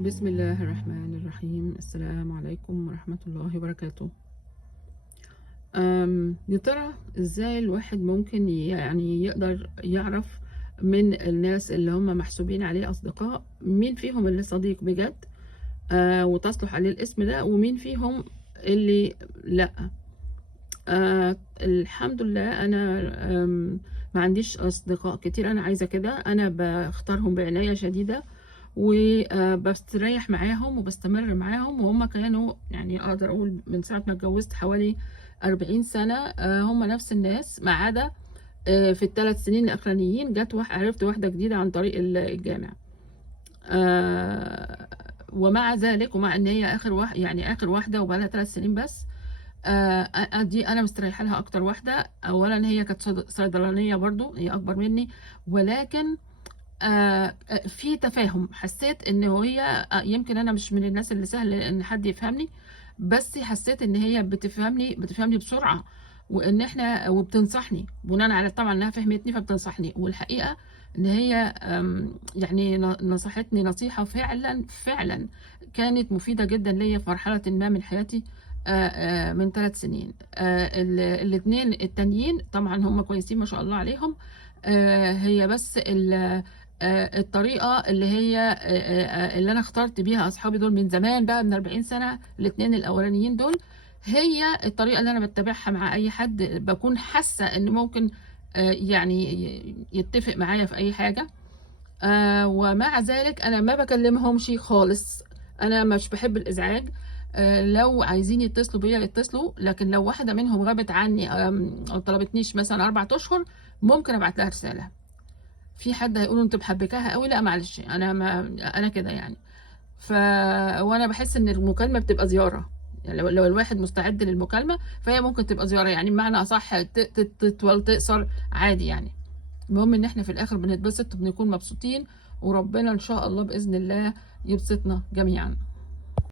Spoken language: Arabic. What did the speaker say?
بسم الله الرحمن الرحيم. السلام عليكم ورحمة الله وبركاته. يا ترى ازاي الواحد ممكن يعني يقدر يعرف من الناس اللي هم محسوبين عليه أصدقاء مين فيهم اللي صديق بجد وتصلح عليه الاسم ده، ومين فيهم اللي لأ. الحمد لله أنا ما عنديش أصدقاء كتير. أنا عايزة كده، أنا بختارهم بعناية شديدة وبستريح معاهم وبستمر معاهم، وهم كانوا يعني أقدر أقول من ساعة ما اتجوزت حوالي 40 سنة هم نفس الناس، ما عدا في ال3 سنين الأخرانيين عرفت واحدة جديدة عن طريق الجامع. ومع ذلك ومع إن هي آخر واحدة وبقالها 3 سنين بس، دي انا مستريحه لها اكتر واحده. اولا هي كانت صيدلانيه، برضو هي اكبر مني، ولكن في تفاهم. حسيت ان هي يمكن انا مش من الناس اللي سهل ان حد يفهمني، بس حسيت ان هي بتفهمني بسرعه، وان احنا وبتنصحني بناء على طبعا انها فهمتني فبتنصحني. والحقيقه ان هي يعني نصحتني نصيحه فعلا فعلا كانت مفيده جدا ليا في مرحله ما من حياتي. من 3 سنين. الاتنين التانيين طبعا هم كويسين ما شاء الله عليهم. هي بس الطريقة اللي هي اللي أنا اخترت بيها أصحابي دول من زمان بقى، من 40 سنة. الاتنين الأولانيين دول هي الطريقة اللي أنا بتبعها مع أي حد بكون حاسة إن ممكن يعني يتفق معايا في أي حاجة. ومع ذلك أنا ما بكلمهمش خالص، أنا مش بحب الإزعاج. لو عايزين يتصلوا بيا يتصلوا، لكن لو واحدة منهم غابت عني أو طلبتنيش مثلا 4 أشهر ممكن أبعت لها رسالة. في حد هيقولوا انت محبكاها قوي، لا معلش، انا ما انا كده يعني. ف وانا بحس ان المكالمه بتبقى زياره، يعني لو الواحد مستعد للمكالمه فهي ممكن تبقى زياره، يعني بمعنى اصح تطول تقصر عادي يعني. المهم ان احنا في الاخر بنتبسط وبنكون مبسوطين، وربنا ان شاء الله باذن الله يبسطنا جميعا.